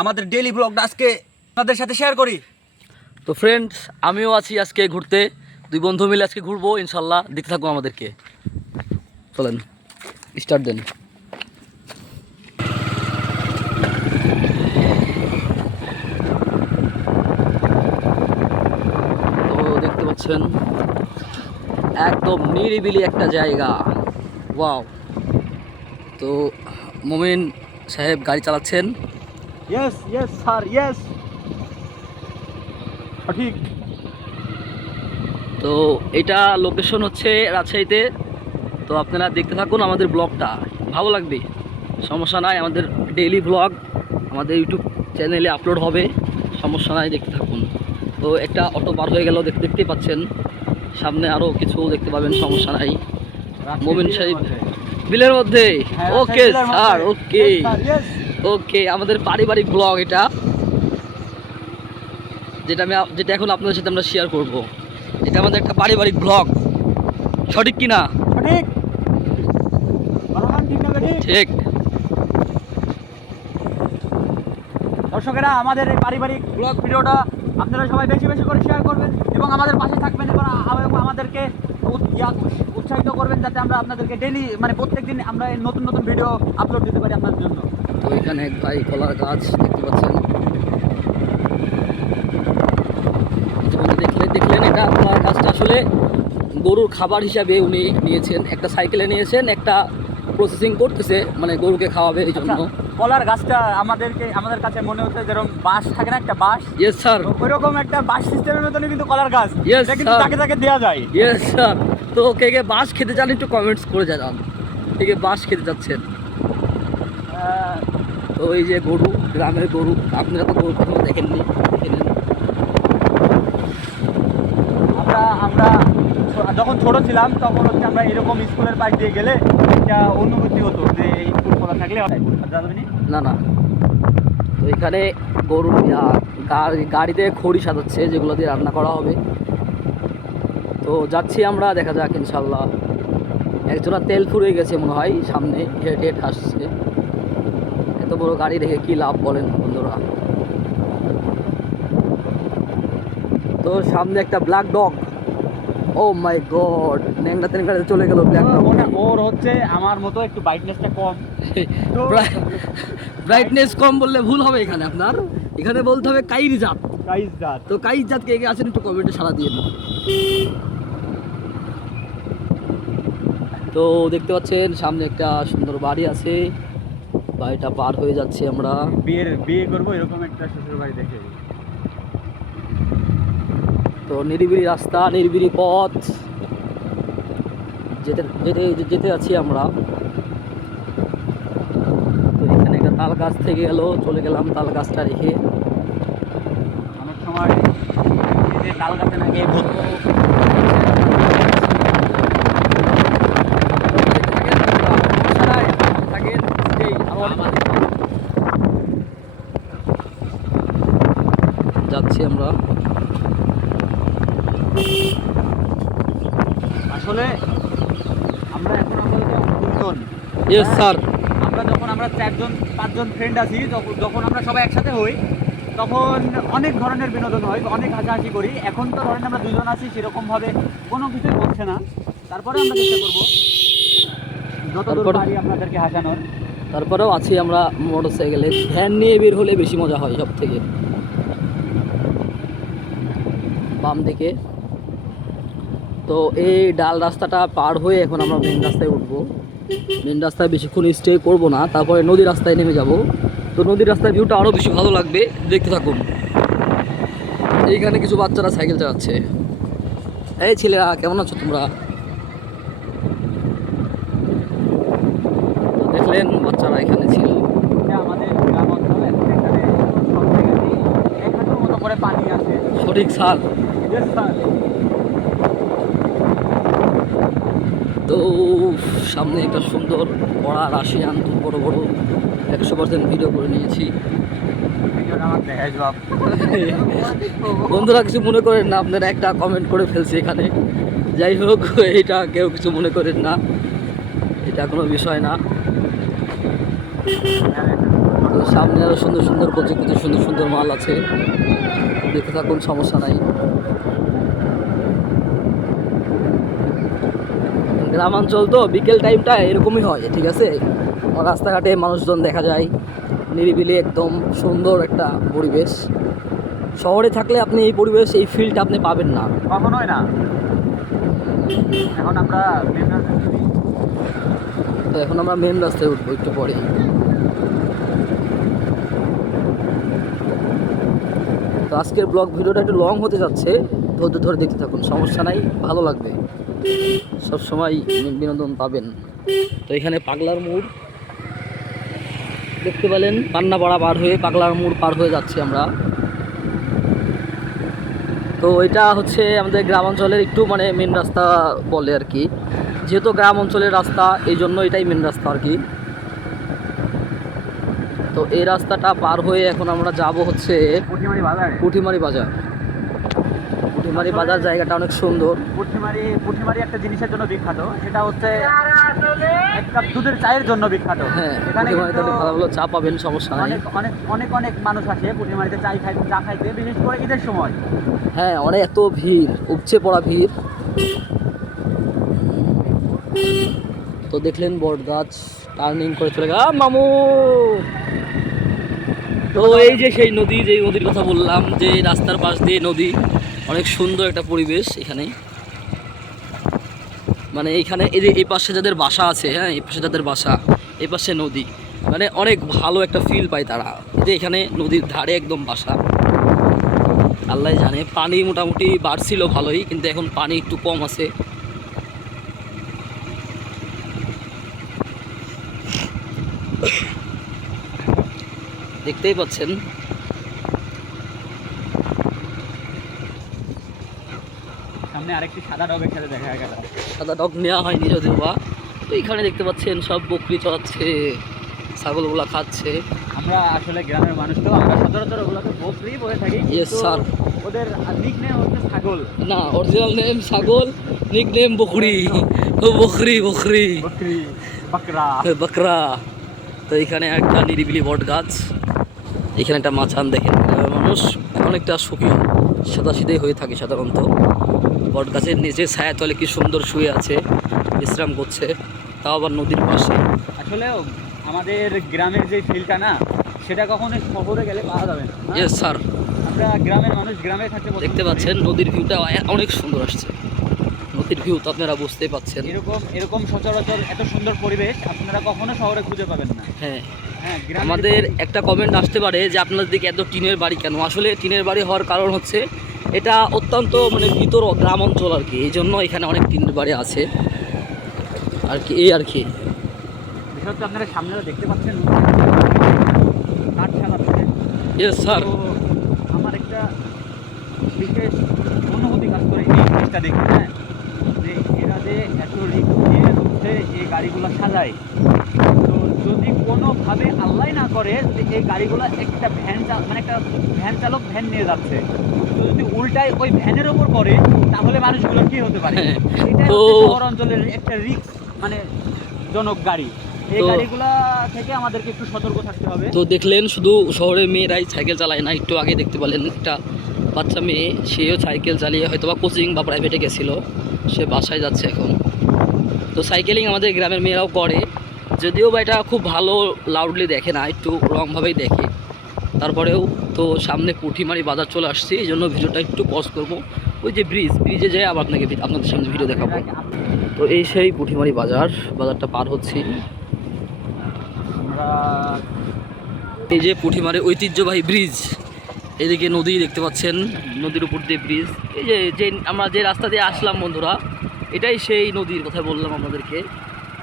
আমাদের ডেইলি ব্লগটা আজকে আপনাদের সাথে শেয়ার করি। তো ফ্রেন্ডস, আমিও আছি আজকে ঘুরতে। দুই বন্ধু মিলে আজকে ঘুরবো ইনশাল্লাহ। দেখতে থাকুন আমাদেরকে। চলেন স্টার্ট দেন। তো দেখতে পাচ্ছেন একদম নিরিবিলি একটা জায়গা। ওয়াও। তো মোমিন সাহেব গাড়ি চালাচ্ছেন। ইয়েস ইয়েস স্যার, ইয়েস, সঠিক। তো এটা লোকেশন হচ্ছে রাজশাহীতে। তো আপনারা দেখতে থাকুন আমাদের ব্লগটা, ভালো লাগবে, সমস্যা নাই। আমাদের ডেইলি ব্লগ আমাদের ইউটিউব চ্যানেলে আপলোড হবে, সমস্যা নাই, দেখতে থাকুন। তো একটা অটো পার হয়ে গেল, দেখতেই পাচ্ছেন। সামনে আরও কিছু দেখতে পাবেন, সমস্যা নাই। মোমিন সাহেব বিলের মধ্যে। ওকে স্যার, ওকে ওকে। আমাদের পারিবারিক ব্লগ এটা, যেটা এখন আপনাদের সাথে আমরা শেয়ার করব। এটা আমাদের একটা পারিবারিক ব্লগ, সঠিক কিনা? সঠিক, ঠিক না বেঠিক? ঠিক। দর্শকেরা, আমাদের এই পারিবারিক ব্লগ ভিডিওটা আপনারা সবাই বেশি বেশি করে শেয়ার করবেন এবং আমাদের পাশে থাকবেন এবং আমাদেরকে উৎসাহিত করবেন, যাতে আমরা আপনাদেরকে ডেইলি প্রত্যেকদিন আমরা এই নতুন নতুন ভিডিও আপলোড দিতে পারি আপনাদের জন্য। তো এখানে এক ভাই কলার গাছ দেখতে পাচ্ছেন। দেখলেন এটা কলার গাছটা আসলে গরুর খাবার হিসাবে উনি নিয়েছেন। একটা সাইকেলে নিয়েছেন, একটা প্রসেসিং করতেছে, গরুকে খাওয়াবে এই জন্য। কলার গাছটা আমাদের কাছে মনে হচ্ছে যেরকম বাঁশ থাকে না, একটা বাঁশ। Yes sir. ওইরকম একটা বাঁশ সিস্টেমের মতনই কিন্তু কলার গাছ। Yes, এটা কিন্তু sir. তাকে তাকে দেওয়া যায়। Yes sir. তো কে কে বাঁশ খেতে চান একটু কমেন্টস করে জানান, কে কে বাঁশ খেতে যাচ্ছেন। তো এই যে গরু, গ্রামের গরু, আপনারা তো গরু কখনো দেখেননি, দেখে নেন। আমরা যখন ছোট ছিলাম তখন হচ্ছে আমরা এরকম স্কুলের পাশ দিয়ে গেলে একটা অনুভূতি হতো যে এই স্কুল খোলা থাকলে যাবে না না। তো এখানে গরু গাড়িতে খড়ি সাজাচ্ছে, যেগুলো দিয়ে রান্না করা হবে। তো যাচ্ছি আমরা, দেখা যাক ইনশাল্লাহ। একজনের তেল ফুরিয়ে গেছে মনে হয়, সামনে হেঁটে হেঁটে আসছে। এত বড় গাড়ি রেখে কী লাভ বলেন বন্ধুরা। তো সামনে একটা ব্ল্যাক ডগ। ও মাই গড, ন্যাংরা তেংরাতে চলে গেল ব্ল্যাক ডগ। ওর হচ্ছে আমার মতো একটু ব্রাইটনেসটা কম। ব্রাইটনেস কম বললে ভুল হবে। আপনার এখানে বলতে হবে কাইর জাত। গাইস জাত। তো কাইর জাত কে কে আছেন একটু কমেন্টে সাড়া দিয়ে। তো দেখতে পাচ্ছেন সামনে একটা সুন্দর বাড়ি আছে, বাড়িটা পার হয়ে যাচ্ছে আমরা। বিয়ে করবো এরকম একটা শ্বশুর বাড়ি দেখে। তো নিরিবিলি রাস্তা, নিরিবিলি পথ, যেতে যেতে যেতে যাচ্ছি আমরা। তো এখানে একটা তাল গাছ থেকে গেল, চলে গেলাম তাল গাছটা রেখে। অনেক সময় তাল গাছে নাকি যাচ্ছি আমরা। আসলে আমরা এখন দুজন। Yes sir. আমরা 4-5জন ফ্রেন্ড আছি, যখন আমরা সবাই একসাথে হই তখন অনেক ধরনের বিনোদন হয়, অনেক হাসাহাসি করি। এখন তো ধরেন আমরা দুজন আছি, সেরকমভাবে কোনো কিছুই হচ্ছে না। তারপরে আমরা চেষ্টা করবো যতদূর পারি আপনাদেরকে হাসানোর। তারপরেও আছি আমরা মোটর সাইকেলে। ভ্যান নিয়ে বের হলে বেশি মজা হয় সব থেকে। বাম দিকে। তো এই ডাল রাস্তাটা পার হয়ে এখন আমরা মেন রাস্তায় উঠবো। মেন রাস্তায় বেশিক্ষণ স্টে করবো না, তারপরে নদী রাস্তায় নেমে যাব। তো নদীর রাস্তার ভিউটা আরও বেশি ভালো লাগবে, দেখতে থাকুন। এইখানে কিছু বাচ্চারা সাইকেল চালাচ্ছে। এই ছেলেরা, কেমন আছো তোমরা? তো দেখলেন বাচ্চারা এখানে ছিল। আমাদের গ্রাম অঞ্চলে এখানে সব জায়গাতেই 1 হাঁটুর মতো করে পানি আছে। সঠিক স্যার। তো সামনে একটা সুন্দর বড়া রাশিয়ান, বড় বড় 100% ভিডিও করে নিয়েছি। বন্ধুরা কিছু মনে করেন না, আপনারা একটা কমেন্ট করে ফেলছি এখানে। যাই হোক, এটা কেউ কিছু মনে করেন না, এটা কোনো বিষয় না। তো সামনে আরও সুন্দর সুন্দর কচি কচি সুন্দর সুন্দর মাল আছে, দেখে থাকুন, সমস্যা নাই। গ্রামাঞ্চল তো বিকেল টাইমটা এরকমই হয়, ঠিক আছে। রাস্তাঘাটে মানুষজন দেখা যায়, নিরিবিলি একদম সুন্দর একটা পরিবেশ। শহরে থাকলে আপনি এই পরিবেশ, এই ফিলটা আপনি পাবেন না, কখনোই না। এখন আমরা main রাস্তায় উঠি। তো এখন আমরা মেন রাস্তায় উঠবো একটু পরে। তো আজকের ব্লগ ভিডিওটা একটু লং হতে যাচ্ছে, ধৈর্য ধরে দেখতে থাকুন, সমস্যা নাই, ভালো লাগবে, সব সময় বিনোদন পাবেন। তো এখানে পাগলার মোড় দেখতে পেলেন, পান্নাপাড়া পার হয়ে পাগলার মোড় পার হয়ে যাচ্ছি আমরা। তো এটা হচ্ছে আমাদের গ্রামাঞ্চলের একটু মানে মেন রাস্তা বলে আর কি, যেহেতু গ্রাম অঞ্চলের রাস্তা এই জন্য এটাই মেন রাস্তা আর কি। তো এই রাস্তাটা পার হয়ে এখন আমরা যাব হচ্ছে পুঁটিমারি বাজারে। পুঁটিমারি বাজার। পুঁটিমারি বাজার জায়গাটা অনেক সুন্দর। পুঁটিমারি একটা জিনিসের জন্য বিখ্যাত, সেটা হচ্ছে এক কাপ দুধের চায়ের জন্য বিখ্যাত। হ্যাঁ, এখানে পুঁটিমারিতে কিন্তু অনেক ভালো ভালো চা পাবেন, সমস্যা নাই। অনেক অনেক অনেক অনেক মানুষ আসে পুঁটিমারিতে চা খাইতে, বিশেষ করে ঈদের সময়। হ্যাঁ, অনেক এত ভিড়, উপচে পড়া ভিড়। তো দেখলেন বট গাছ টার্নিং করে চলে গেল মামু। তো এই যে সেই নদী, যে নদীর কথা বললাম, যে রাস্তার পাশ দিয়ে নদী, অনেক সুন্দর একটা পরিবেশ এখানে। মানে এইখানে এই যে এই পাশে যাদের বাসা আছে, হ্যাঁ, এই পাশে যাদের বাসা, এই পাশে নদী, মানে অনেক ভালো একটা ফিল পায় তারা, যে এখানে নদীর ধারে একদম বাসা। আল্লাহ জানে, পানি মোটামুটি বাড়ছিল ভালোই, কিন্তু এখন পানি একটু কম আছে। দেখতেই পাচ্ছেন। সামনে আরেকটি সাদা ডগের সাথে দেখা গেল। সাদা ডগ নেওয়া হয়নি যদিও বা। তো এখানে দেখতে পাচ্ছেন সব বকরি চড়াচ্ছে, ছাগলগুলা খাচ্ছে। আমরা আসলে গ্রামের মানুষ, তো আমরা সচরাচর ওগুলোকে বকরি বলে থাকি। Yes, কিন্তু sir. ওদের নিকনেম হচ্ছে ছাগল। না, অরিজিনাল নেম ছাগল, নিক নেম বকরি। ও বকরি বকরি বকরি, বাকরা। বকরা। তো এখানে একটা নিরিবিলি বট গাছ, এখানে একটা মাচান দেখেন। গ্রামের মানুষ অনেকটা সুখী সাদাসিধে হয়ে থাকে সাধারণত। বট গাছের নিচে ছায়া তলে কি সুন্দর শুয়ে আছে, বিশ্রাম করছে, তাও আবার নদীর পাশে। আসলে আমাদের গ্রামের যে ফিলটা না, সেটা কখনো শহরে গেলে পাওয়া যাবে না। Yes sir. আমরা গ্রামের মানুষ, গ্রামে থাকতে পছন্দ দেখতে করি। পাচ্ছেন নদীর ভিউটা অনেক সুন্দর আসছে। নদীর ভিউ তো আপনারা বুঝতেই পাচ্ছেন। এরকম এরকম সচরাচর এত সুন্দর পরিবেশ আপনারা কখনো শহরে খুঁজে পাবেন না। হ্যাঁ, হ্যাঁ, গ্রামের আমাদের একটা কমেন্ট আসতে পারে যে আপনাদের দিকে এত টিনের বাড়ি কেন। আসলে টিনের বাড়ি হওয়ার কারণ হচ্ছে এটা অত্যন্ত মানে ভিতর গ্রাম অঞ্চল আর কি, এই জন্য এখানে অনেক টিনের বাড়ি আছে আর কি, এই আর কি। বিষয় হচ্ছে আপনারা সামনে দেখতে পাচ্ছেন কাঠ চালাচ্ছে। Yes sir. তো আমার একটা বিশেষ অনুভূতি কাজ করে এই জিনিসটা দেখে, হ্যাঁ, যে এরা যে এত রিস্ক নিয়ে হচ্ছে এই গাড়িগুলো সাজায়। তো যদি কোনোভাবে আল্লাহ না করে যে এই গাড়িগুলো একটা মানে একটা ভ্যান চালক ভ্যান নিয়ে যাচ্ছে, তো যদি উল্টায় ওই ভ্যানের ওপর পড়ে, তাহলে মানুষগুলোর কি হতে পারে? এটা তো হচ্ছে শহর অঞ্চলের একটা রিস্ক মানে জনক গাড়ি। এই তো গাড়িগুলা থেকে আমাদেরকে একটু সতর্ক থাকতে হবে। তো দেখলেন শুধু শহরের মেয়েরাই সাইকেল চালায় না, একটু আগে দেখতে পেলেন একটা বাচ্চা মেয়ে, সেও সাইকেল চালিয়ে হয়তো বা কোচিং বা প্রাইভেটে গেছিলো, সে বাসায় যাচ্ছে এখন। তো সাইকেলিং আমাদের গ্রামের মেয়েরাও করে, যদিও বা এটা খুব ভালো লাউডলি দেখে না, একটু রংভাবেই দেখে। তারপরেও তো সামনে পুঁটিমারি বাজার চলে আসছে, এই জন্য ভিডিওটা একটু পজ করবো। ওই যে ব্রিজে যেয়ে আবার আপনাদের সামনে ভিডিও দেখাবো। তো এই সেই পুঁটিমারি বাজারটা পার হচ্ছি আমরা। এই যে পুঁটিমারি ঐতিহ্যবাহী ব্রিজ, এদিকে নদী দেখতে পাচ্ছেন, নদীর উপর দিয়ে ব্রিজ। এই যে আমরা যে রাস্তা দিয়ে আসলাম বন্ধুরা, এটাই সেই নদীর কথা বললাম আপনাদেরকে।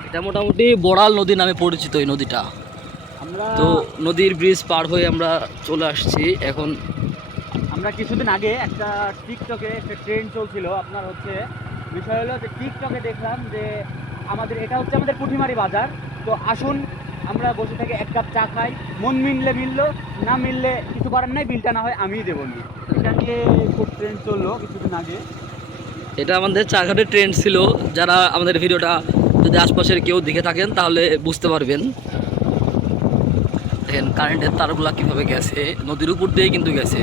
এটা মোটামুটি বড়াল নদী নামে পরিচিত এই নদীটা। আমরা তো নদীর ব্রিজ পার হয়ে আমরা চলে আসছি এখন। আমরা কিছুদিন আগে একটা টিকটকে একটা ট্রেন্ড চলছিল, আপনার হচ্ছে বিষয় হলো যে টিকটকে দেখলাম যে এটা হচ্ছে আমাদের পুঁটিমারি বাজার। তো আসুন আমরা বসে থেকে এক কাপ চা খাই, মন মিললে মিললো, না মিললে কিছু করার নাই, বিলটা না হয় আমিই দেবো নি। এটা নিয়ে খুব ট্রেন্ড চললো কিছুদিন আগে। এটা আমাদের চারঘাটের ট্রেন্ড ছিল, যারা আমাদের ভিডিওটা যদি আশপাশের কেউ দেখে থাকেন তাহলে বুঝতে পারবেন। দেখেন কারেন্টের তারগুলা কিভাবে গেছে, নদীর উপর দিয়ে কিন্তু গেছে।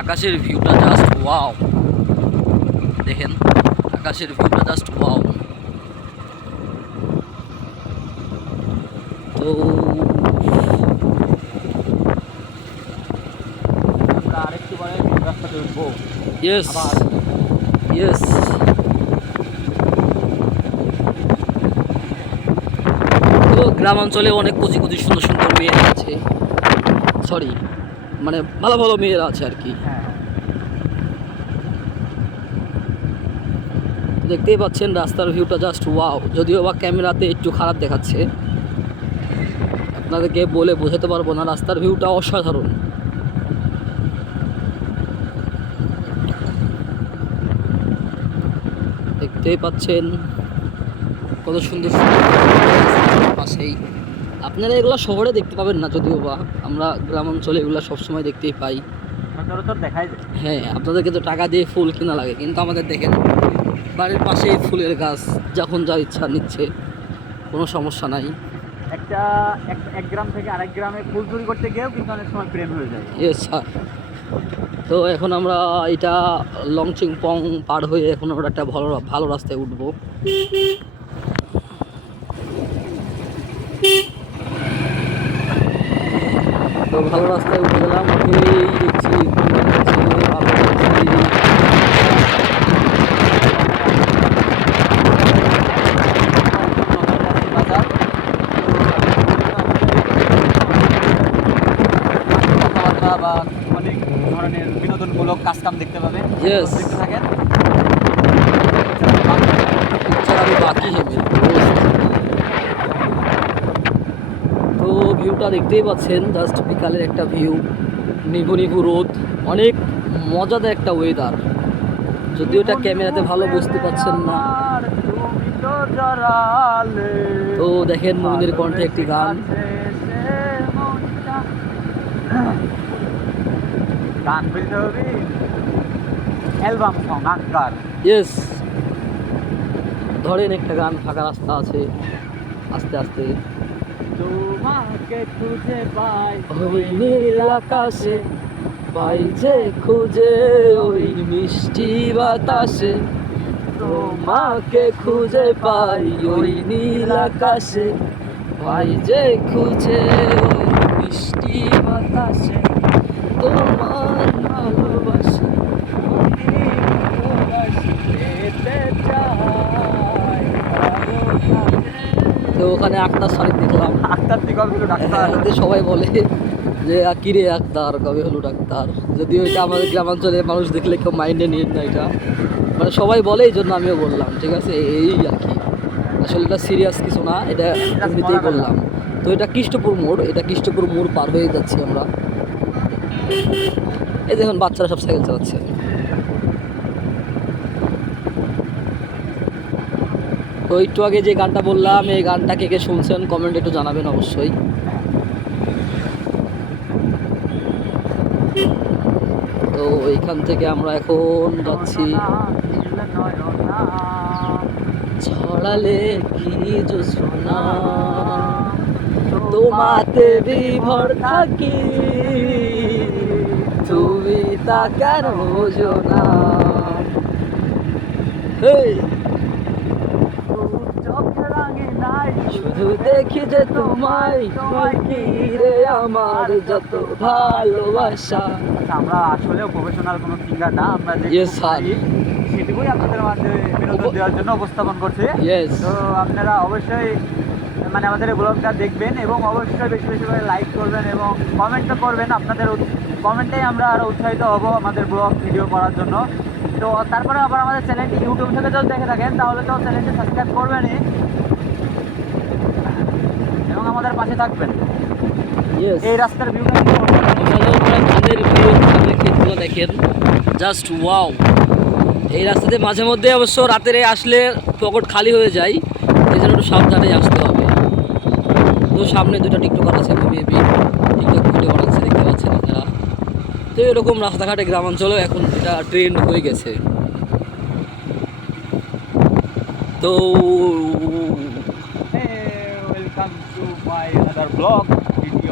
আকাশের ভিউটা জাস্ট ওয়াও, দেখেন আকাশের ভিউটা জাস্ট ওয়াও। তো আমরা আরেকটু পরে মেন রাস্তাতে উঠবো। ইয়েস ইয়েস, তো গ্রামাঞ্চলে অনেক কচি কচি সুন্দর সুন্দর মেয়েরা আছে, সরি মানে ভালো ভালো মেয়েরা আছে আর কি। হ্যাঁ, দেখতেই পাচ্ছেন রাস্তার ভিউটা জাস্ট ওয়াও, যদিও বা ক্যামেরাতে একটু খারাপ দেখাচ্ছে, আপনাদেরকে বলে বোঝাতে পারবো না, রাস্তার ভিউটা অসাধারণ। দেখতেই পাচ্ছেন কত সুন্দর সুন্দর পাশেই। আপনারা এগুলো শহরে দেখতে পাবেন না, যদিও বা আমরা গ্রাম অঞ্চলে এগুলো সবসময় দেখতেই পাই। সচরাচর দেখাই যায়। হ্যাঁ, আপনাদেরকে তো টাকা দিয়ে ফুল কেনা লাগে, কিন্তু আমাদের দেখেন বাড়ির পাশেই ফুলের গাছ, যখন যার ইচ্ছা নিচ্ছে, কোনো সমস্যা নাই। এক গ্রাম থেকে আরেক গ্রামে ফুল চুরি করতে গিয়েও কিন্তু অনেক সময় প্রেম হয়ে যায়। Yes sir. তো এখন আমরা এটা লংচিং পং পার হয়ে এখন আমরা একটা ভালো ভালো রাস্তায় উঠবো। তো ভালো রাস্তায় উঠে গেলাম, উঠেই দেখছি বাজার কথাবার্তা বা অনেক ধরনের বিনোদনমূলক কাজকাম দেখতে পাবেন। Yes. দেখতে থাকেন। আমি বাকি হেবে। তো ভিউটা দেখতেই পাচ্ছেন, জাস্ট বিকালের একটা ভিউ, নিভু নিভু রোদ, অনেক মজাদার একটা ওয়েদার, যদিও এটা ক্যামেরাতে ভালো বুঝতে পাচ্ছেন না। তো দেখেন মুমিনের কণ্ঠে একটি গান, গান বলতে হবে অ্যালবাম সং আঙ্কার। ইয়েস, ধরেন একটা গান, ফাঁকা রাস্তা আছে, আস্তে আস্তে তোমাকে খুঁজে পাই ওই নীল আকাশে, পাই যে খুঁজে ওই মিষ্টি বাতাসে, তোমাকে খুঁজে পাই ওই নীল আকাশে, পাই যে খুঁজে ওই মিষ্টি বাতাসে, তোমার ভালোবাসা পেতে চাই। তো ওখানে আক্তার শালিক দেখলাম। আক্তার তুই কবে হলো ডাক্তার? এদের সবাই বলে যে কিরে আক্তার কবে হলো ডাক্তার, যদিও এটা আমাদের গ্রামাঞ্চলে মানুষ দেখলে কেউ মাইন্ডে নিয়ে না, এটা মানে সবাই বলে, এই জন্য আমিও বললাম, ঠিক আছে, এই আর কি। আসলে এটা সিরিয়াস কিছু না, এটা এমনিতেই বললাম। তো এটা কৃষ্টপুর মোড়, এটা কৃষ্টপুর মোড় পার হয়ে যাচ্ছি আমরা। এই দেখুন বাচ্চারা সব সাইকেল চালাচ্ছে। তো একটু আগে যে গানটা বললাম, এই গানটা কে কে শুনছেন কমেন্টে একটু জানাবেন অবশ্যই। তো এইখান থেকে আমরা এখন যাচ্ছি ছড়ালে কি জোছনা, তোমাতে বিভোর থাকি, তুমি তা কেন বোঝো না। হেই, শুধু দেখি যে তোমায়, তোমায় কি রে আমার যত ভালোবাসা। আচ্ছা, আমরা আসলেও প্রফেশনাল কোনো সিঙ্গার না, আমরা যে Yes, sir. সেটুকুই আপনাদের মাঝে বিনোদন দেওয়ার জন্য উপস্থাপন করছি। Yes. তো আপনারা অবশ্যই মানে আমাদের এই ব্লগটা দেখবেন এবং অবশ্যই বেশি বেশি করে লাইক করবেন এবং কমেন্টও করবেন। আপনাদের কমেন্টেই আমরা আরও উৎসাহিত হব আমাদের ব্লগ ভিডিও করার জন্য। তো তারপরে আবার আমাদের চ্যানেলটি ইউটিউব থেকে যদি দেখে থাকেন তাহলে তো চ্যানেলটি সাবস্ক্রাইব করবেনই এবং আমাদের পাশে থাকবেন। Yes. এই রাস্তার ভিউটা কিন্তু ক্ষেতগুলো দেখেন, জাস্ট ওয়াও। এই রাস্তাতে মাঝে মধ্যে অবশ্য রাতের আসলে পকেট খালি হয়ে যায়, এই জন্য একটু সাবধানে আসতে হবে। তো সামনে দুটো টিকটকার আছে, মেবি টিকটক ভিডিও বানাচ্ছে, দেখতে পাচ্ছেন আপনারা। তো এরকম রাস্তাঘাটে গ্রামাঞ্চলেও এখন এটা ট্রেন্ড হয়ে গেছে। তো welcome to my other blog video.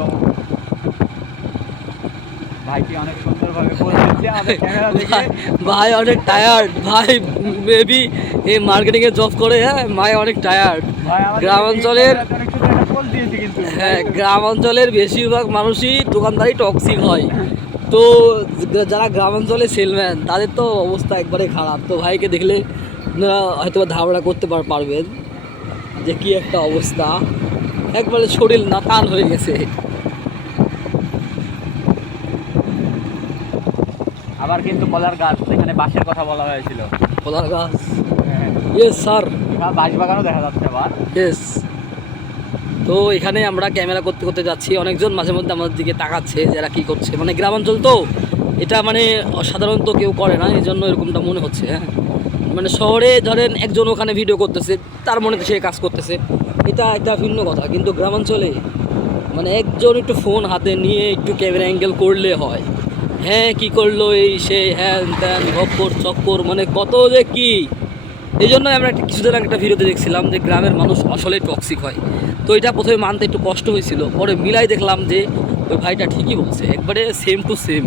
ভাইকে অনেক সুন্দরভাবে পোজ দিচ্ছে আমাদের ক্যামেরা দেখে। ভাই অনেক টায়ার্ড, ভাই মেবি এই মার্কেটিং এ জব করে, হ্যাঁ ভাই অনেক টায়ার্ড। ভাই আমাদের গ্রাম অঞ্চলের অনেক সুন্দর একটা পোজ দিয়েছে কিন্তু। হ্যাঁ, গ্রাম অঞ্চলের বেশিরভাগ মানুষই দোকানদারি টক্সিক হয়। তো যারা গ্রাম অঞ্চলে সেলম্যান তাদের তো অবস্থা একবারে খারাপ। তো ভাইকে দেখলে আপনারা হয়তো ধারণা করতে পারবেন যে কি একটা অবস্থা, একবারে শরীর নাতান হয়ে গেছে। আবার কিন্তু কলার গাছ, এখানে বাঁশের কথা বলা হয়েছিল। কলার গাছ, হ্যাঁ, ইয়েস স্যার, বাঁশ বাগানও দেখা যাচ্ছে আবার। ইয়েস। তো এখানে আমরা ক্যামেরা করতে করতে যাচ্ছি, অনেকজন মাঝে মধ্যে আমাদের দিকে তাকাচ্ছে যারা কি করছে, মানে গ্রামাঞ্চল তো এটা মানে সাধারণত কেউ করে না, এই জন্য এরকমটা মনে হচ্ছে। হ্যাঁ, মানে শহরে ধরেন একজন ওখানে ভিডিও করতেছে, তার মনে সে কাজ করতেছে, এটা একটা ভিন্ন কথা। কিন্তু গ্রামাঞ্চলে মানে একজন একটু ফোন হাতে নিয়ে একটু ক্যামেরা অ্যাঙ্গেল করলে হয়, হ্যাঁ কি করলো এই সে হ্যান ত্যান ভক্কর চক্কর, মানে কত যে কি। এই জন্য আমরা একটা কিছুদিন আগে একটা ভিডিওতে দেখছিলাম যে গ্রামের মানুষ আসলে টক্সিক হয়। তো এটা প্রথমে মানতে একটু কষ্ট হয়েছিল, পরে মিলাই দেখলাম যে ওই ভাইটা ঠিকই বলছে, একবারে সেম টু সেম।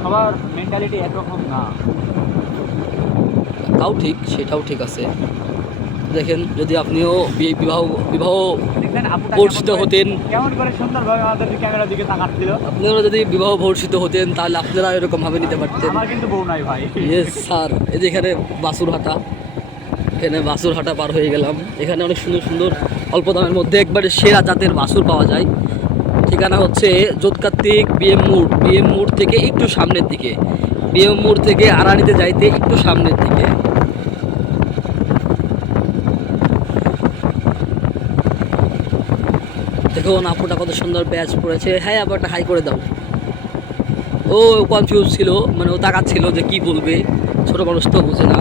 সবার মেন্টালিটি একরকম না। তাও ঠিক, সেটাও ঠিক আছে। দেখেন যদি আপনিও বিবাহ বিবাহ দেখলেন আপুটা বর্ষিত হতেন, কেমন করে সুন্দরভাবে আমাদের ক্যামেরার দিকে তাকাচ্ছিল। আপনারা যদি বিবাহ বর্ষিত হতেন তাহলে আপনারা এরকমভাবে নিতে পারতেন। আমার কিন্তু বউ নাই ভাই। ইয়েস স্যার, এই যে এখানে বাসুরহাটা, এখানে বাসুরহাটা পার হয়ে গেলাম। এখানে অনেক সুন্দর সুন্দর অল্প দামের মধ্যে একবারে সেরা জাতের বাসুর পাওয়া যায়। ঠিকানা হচ্ছে যোধকার্তিক বিএম মোড় থেকে একটু সামনের দিকে, বিএম মোড় থেকে আড়ানিতে যাইতে একটু সামনের দিকে। দেখুন আপুটা কত সুন্দর ব্যাচ পড়েছে। হ্যাঁ, আবার একটা হাই করে দাও। ও কনফিউজ ছিল, মানে ও তাকাচ্ছিল যে কি বলবে, ছোট মানুষ তো বুঝে না।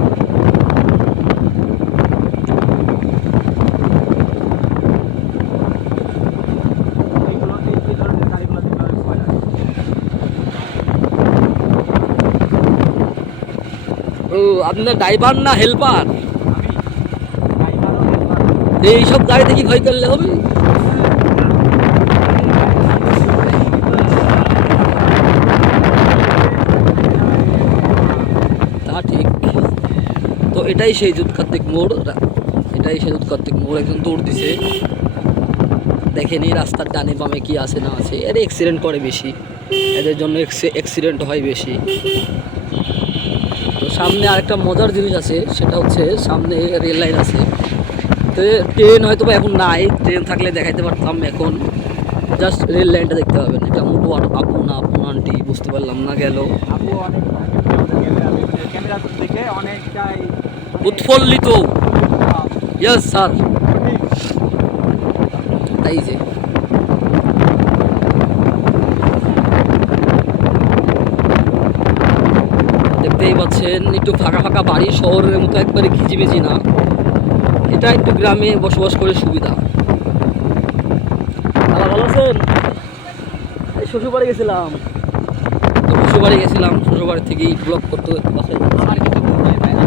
এই ধরনের গাড়িগুলো দেখলে অনেক ভয় লাগে। ও আপনার ড্রাইভার না হেল্পার? আমি ড্রাইভারও হেল্পার। এইসব গাড়িতে কি ভয় করলে হবে? তা ঠিক। তো এটাই সেই যোধকার্তিক মোড়, এটাই সেই যোধকার্তিক মোড়। একজন দৌড় দিছে, দেখেনি রাস্তার ডানে বামে কি আছে না আছে। এর অ্যাক্সিডেন্ট করে বেশি, এদের জন্য অ্যাক্সিডেন্ট হয় বেশি। তো সামনে আরেকটা মজার জিনিস আছে, সেটা হচ্ছে সামনে রেল লাইন আছে। তো ট্রেন হয়তো বা এখন নাই, ট্রেন থাকলে দেখাইতে পারতাম। এখন জাস্ট রেল লাইনটা দেখতে পাবেন। এটা মোটো আপু না আপু আন্টি বুঝতে পারলাম না গেল। আপু অনেক ক্যামেরা দেখে অনেকটাই উৎফুল্লিত। ইয়েস স্যার, তাই যে দেখতেই পাচ্ছেন একটু ফাঁকা ফাঁকা বাড়ি, শহরের মতো একবারে ঘিজিমিজি না। এটা একটু গ্রামে বসবাস করে সুবিধা। ভালো আছেন? এই শ্বশুরবাড়ি গেছিলাম, তো শ্বশুরবাড়ি গেছিলাম, শ্বশুরবাড়ি থেকেই ব্লগ করতে বাসায়। আমার কিন্তু বউ নাই ভাই, আমি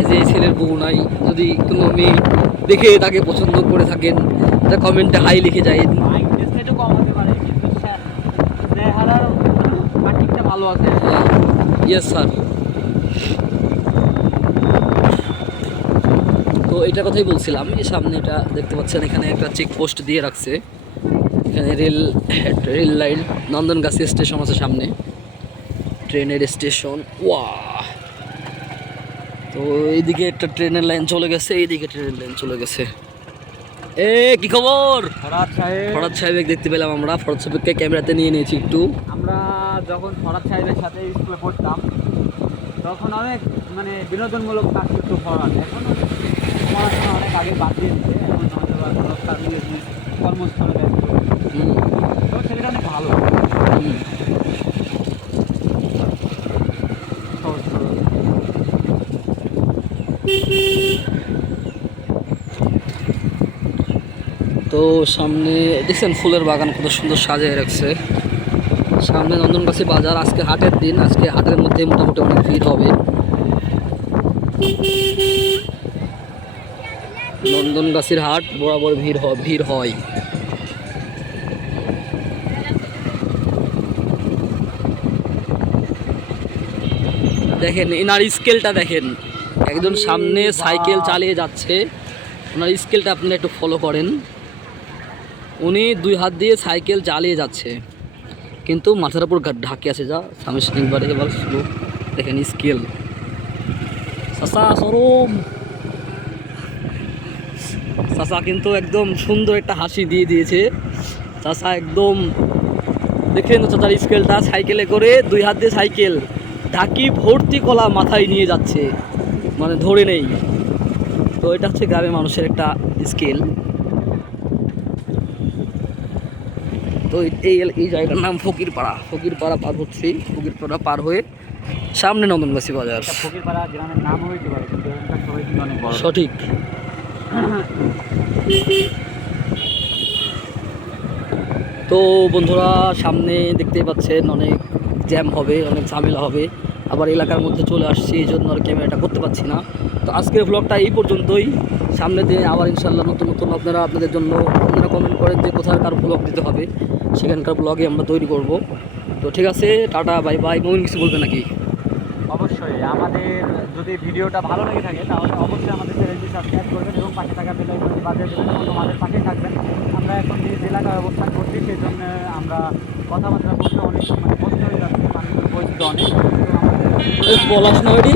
এই যে এই ছেলের বউ নাই, যদি কোনো মেয়ে দেখে তাকে পছন্দ করে থাকেন তা কমেন্টে হাই লিখে যায়। মাইক টেস্টটা কম হতে পারে কিন্তু চেহারার মাটিটা ভালো আছে। Yes sir. তো এটার কথাই বলছিলাম। এই সামনে এটা দেখতে পাচ্ছেন, এখানে একটা চেকপোস্ট দিয়ে রাখছে। এখানে রেল লাইন, নন্দনগাছি স্টেশন আছে সামনে, ট্রেনের স্টেশন। ওয়া, তো এইদিকে একটা ট্রেনের লাইন চলে গেছে, এইদিকে ট্রেনের লাইন চলে গেছে। এ কি খবর? ফরাদ সাহেব দেখতে পেলাম আমরা। ফরাদ সাহেবকে ক্যামেরাতে নিয়ে নিয়েছি একটু। আমরা যখন ফরাদ সাহেবের সাথে স্কুলে পড়তাম তখন অনেক মানে বিনোদনমূলক কাজ করতো ফরাদ। এখন পড়াশোনা অনেক আগে বাদ দিয়ে দিচ্ছে, এখন হয়তো বা কোনো তার নিজের কর্মস্থলে ব্যস্ত। হুম, তো ছেলেটা অনেক ভালো, হুম। সহজ সরল। তো সামনে দেখছেন ফুলের বাগান কত সুন্দর সাজিয়ে রাখছে। সামনে নন্দনগাছি বাজার, আজকে হাটের দিন, আজকে হাটের মধ্যে মোটামুটি অনেক ভিড় হবে। নন্দনগাছির হাট বরাবর ভিড় হয়। দেখেন এনার স্কেলটা দেখেন, একজন সামনে সাইকেল চালিয়ে যাচ্ছে, ওনার স্কেলটা আপনারা একটু ফলো করেন। উনি 2 হাত দিয়ে সাইকেল চালিয়ে যাচ্ছে, কিন্তু মাথার উপর ঢাকে আছে, যা সামনে সিটিংবারে এবার স্লো। দেখেন স্কেল। চাচা সরম, চাচা কিন্তু একদম সুন্দর একটা হাসি দিয়ে দিয়েছে। চাচা একদম দেখেন চাচার স্কেলটা, সাইকেলে করে 2 হাত দিয়ে সাইকেল, ঢাকি ভর্তি কলা মাথায় নিয়ে যাচ্ছে, মানে ধরে নেই। তো এটা হচ্ছে গ্রামের মানুষের একটা স্কেল। তো এই জায়গাটার নাম ফকিরপাড়া পার হচ্ছি। ফকিরপাড়া পার হয়ে সামনে নন্দনগাছি বাজার। ফকিরপাড়া গ্রামের নাম হইতে পারে, কিন্তু এখানকার সবাই কিন্তু অনেক বড়। সঠিক। তো বন্ধুরা, সামনে দেখতেই পাচ্ছেন অনেক জ্যাম হবে, অনেক ঝামেলা হবে। আবার এলাকার মধ্যে চলে আসছি, এই জন্য আর ক্যামেরাটা করতে পারছি না। তো আজকের ব্লগটা এই পর্যন্তই। সামনে দিয়ে আবার ইনশাল্লাহ নতুন নতুন আপনাদের জন্য আপনারা কমেন্ট করেন যে কোথাকার ব্লগ দিতে হবে, সেখানকার ব্লগে আমরা তৈরি করব। তো ঠিক আছে, টাটা বাই বাই। মমিন কিছু বলবে নাকি? অবশ্যই আমাদের যদি ভিডিওটা ভালো লেগে থাকে তাহলে অবশ্যই আমাদের চ্যানেলটি সাবস্ক্রাইব করবেন এবং পাশে থাকা বেল আইকনটি বাজিয়ে দেবেন এবং আমাদের পাশেই থাকবেন। আমরা এখন যে এলাকায় অবস্থান করছি সেই জন্য আমরা কথাবার্তা বলতে অনেক কষ্ট হয়ে যাচ্ছে, মানুষের পরিচিত অনেক। তো আমাদের পলাশ নগরী